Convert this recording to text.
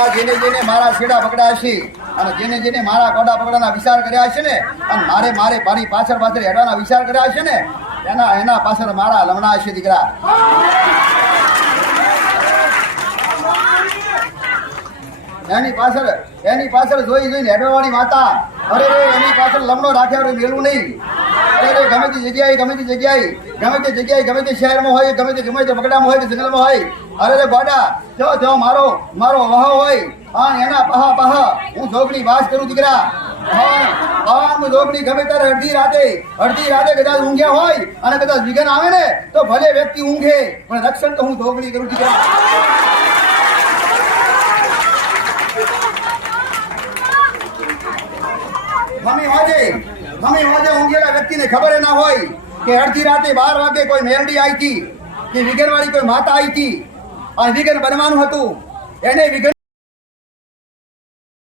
દીકરા જેને જેને મારા છેડા પકડ્યા છે અને જેને જેને મારા કોડા પકડવાના વિચાર કર્યા છે ને અને મારે મારી પાછળ હેડવાના વિચાર કર્યા છે ને એના પાછળ મારા લમણા છે દીકરા. એની પાછળ જોઈને હેડવાવાળી માતા અરે એની પાછળ લમણો રાખ્યા મેળવું નહીં. અરે ગમે તે જગ્યાએ ગમે તે શહેરમાં હોય ગમે તે બગડામાં હોય કે જંગલમાં હોય અરે ગોડા જો મારો વહ હોય અને એના પહા હું જોગણી વાસ કરું દીકરા. હું જોગણી ગમે ત્યારે અડધી રાતે કદાચ ઊંઘ્યા હોય અને કદાચ વિઘન આવે ને તો ભલે વ્યક્તિ ઊંઘે પણ રક્ષણ તો હું જોગણી કરું દીકરા. મમ્મી હોજે ઊંઘેલા વ્યક્તિને ખબર ના હોય કે અડધી રાતે 12 વાગે કોઈ મેરડી આવી હતી કે વિઘન વાળી કોઈ માતા આવી હતી અને વિઘન બનવાનું હતું એને વિઘન